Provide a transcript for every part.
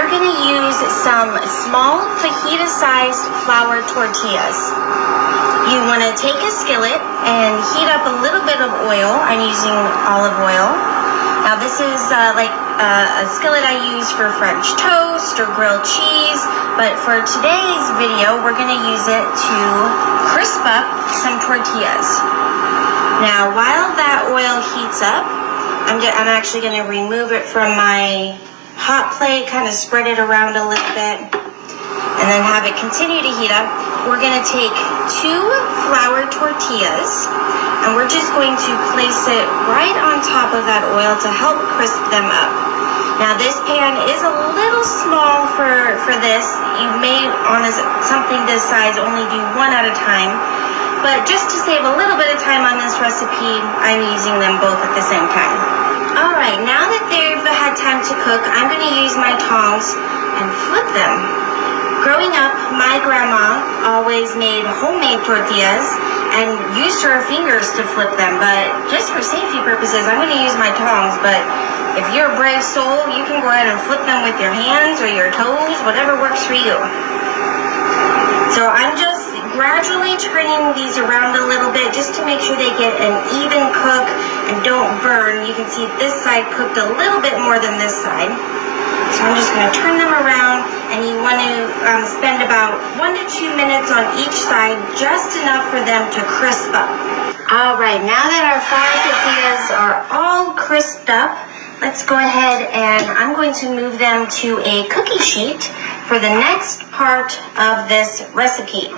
we're gonna use some small fajita-sized flour tortillas. You wanna take a skillet and heat up a little bit of oil. I'm using olive oil. Now this is like a skillet I use for French toast or grilled cheese, but for today's video, we're gonna use it to crisp up some tortillas. Now, while that oil heats up, I'm actually gonna remove it from my hot plate, kind of spread it around a little bit, and then have it continue to heat up. We're gonna take 2 flour tortillas, and we're just going to place it right on top of that oil to help crisp them up. Now this pan is a little small for this. You may, on something this size, only do 1 at a time. But just to save a little bit of time on this recipe, I'm using them both at the same time. All right, now that they've had time to cook, I'm gonna use my tongs and flip them. Growing up, my grandma always made homemade tortillas and used her fingers to flip them, but just for safety purposes, I'm gonna use my tongs. But if you're a brave soul, you can go ahead and flip them with your hands or your toes, whatever works for you. So I'm just gradually turning these around a little bit just to make sure they get an even cook and don't burn. You can see this side cooked a little bit more than this side. So I'm just going to turn them around, and you want to spend about 1 to 2 minutes on each side, just enough for them to crisp up. All right, now that our flour tortillas are all crisped up, let's go ahead and I'm going to move them to a cookie sheet for the next part of this recipe.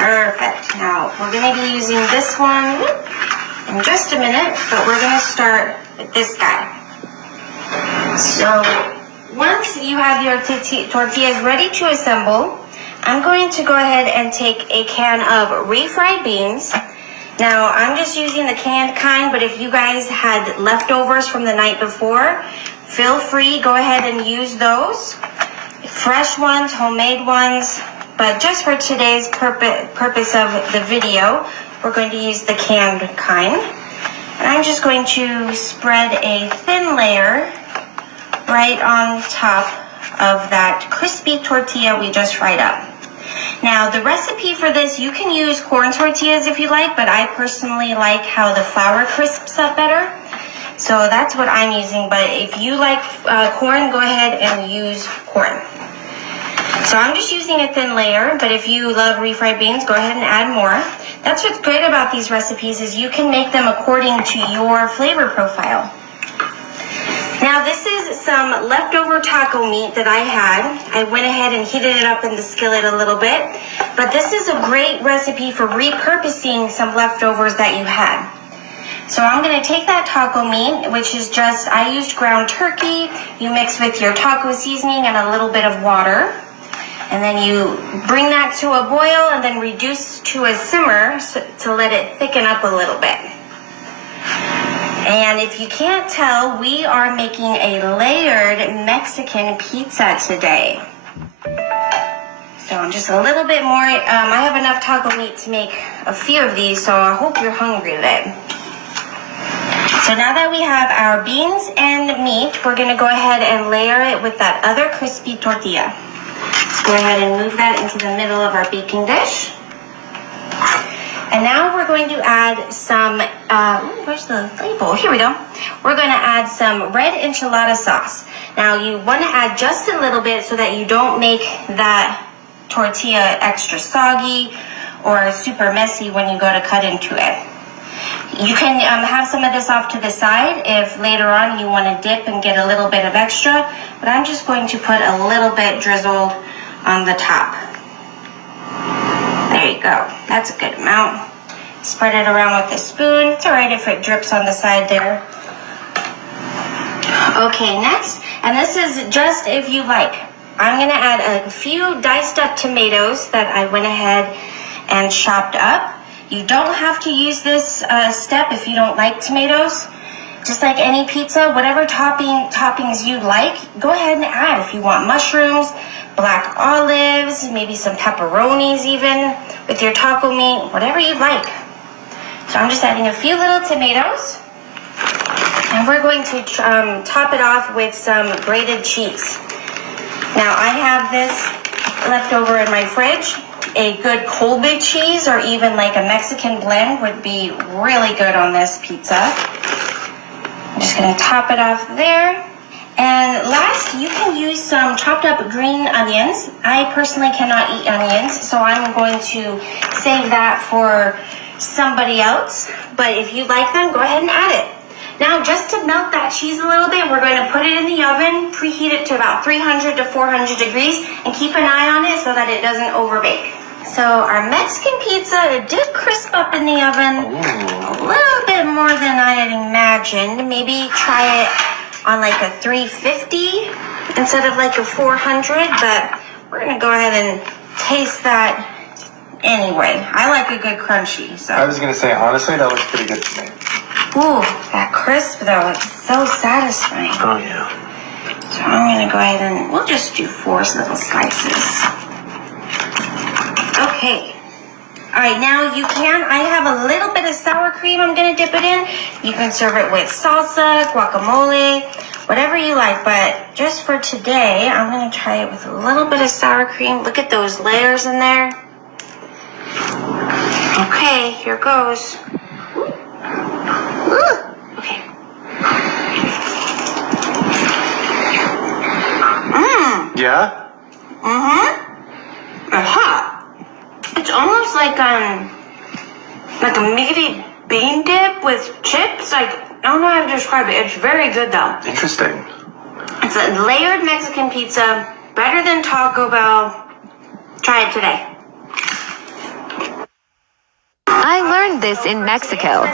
Perfect. Now, we're going to be using this one in just a minute, but we're going to start with this guy. So, once you have your tortillas ready to assemble, I'm going to go ahead and take a can of refried beans. Now, I'm just using the canned kind, but if you guys had leftovers from the night before, feel free, go ahead and use those. Fresh ones, homemade ones. But just for today's purpose of the video, we're going to use the canned kind. And I'm just going to spread a thin layer right on top of that crispy tortilla we just fried up. Now, the recipe for this, you can use corn tortillas if you like, but I personally like how the flour crisps up better. So that's what I'm using, but if you like corn, go ahead and use corn. So I'm just using a thin layer, but if you love refried beans, go ahead and add more. That's what's great about these recipes is you can make them according to your flavor profile. Now this is some leftover taco meat that I had. I went ahead and heated it up in the skillet a little bit, but this is a great recipe for repurposing some leftovers that you had. So I'm going to take that taco meat, which is just, I used ground turkey. You mix with your taco seasoning and a little bit of water. And then you bring that to a boil and then reduce to a simmer to let it thicken up a little bit. And if you can't tell, we are making a layered Mexican pizza today. So just a little bit more. I have enough taco meat to make a few of these, so I hope you're hungry today. So now that we have our beans and meat, we're going to go ahead and layer it with that other crispy tortilla. Let's go ahead and move that into the middle of our baking dish. And now we're going to add some, where's the label? Here we go. We're going to add some red enchilada sauce. Now you want to add just a little bit so that you don't make that tortilla extra soggy or super messy when you go to cut into it. You can have some of this off to the side if later on you want to dip and get a little bit of extra, but I'm just going to put a little bit drizzled on the top. There you go. That's a good amount. Spread it around with a spoon. It's all right if it drips on the side there. Okay, next, and this is just if you like, I'm going to add a few diced up tomatoes that I went ahead and chopped up. You don't have to use this step if you don't like tomatoes. Just like any pizza, whatever toppings you like, go ahead and add. If you want mushrooms, black olives, maybe some pepperonis even with your taco meat, whatever you like. So I'm just adding a few little tomatoes. And we're going to top it off with some grated cheese. Now I have this left over in my fridge. A good Colby cheese or even like a Mexican blend would be really good on this pizza. I'm just gonna top it off there. And last, you can use some chopped up green onions. I personally cannot eat onions, so I'm going to save that for somebody else. But if you like them, go ahead and add it. Now, just to melt that cheese a little bit, we're going to put it in the oven, preheat it to about 300 to 400 degrees, and keep an eye on it so that it doesn't overbake. So our Mexican pizza, it did crisp up in the oven. A little bit more than I had imagined. Maybe try it on like a 350 instead of like a 400, but we're gonna go ahead and taste that anyway. I like a good crunchy, so. I was gonna say, honestly, that looks pretty good to me. Ooh, that crisp though, it's so satisfying. Oh yeah. So I'm gonna go ahead and, we'll just do 4 little slices. Okay. All right, now I have a little bit of sour cream I'm gonna dip it in. You can serve it with salsa, guacamole, whatever you like, but just for today, I'm gonna try it with a little bit of sour cream. Look at those layers in there. Okay, here goes. Ooh, okay. Yeah? They're hot. It's almost like a meaty bean dip with chips. Like, I don't know how to describe it. It's very good though. Interesting. It's a layered Mexican pizza, better than Taco Bell. Try it today. I learned this in Mexico.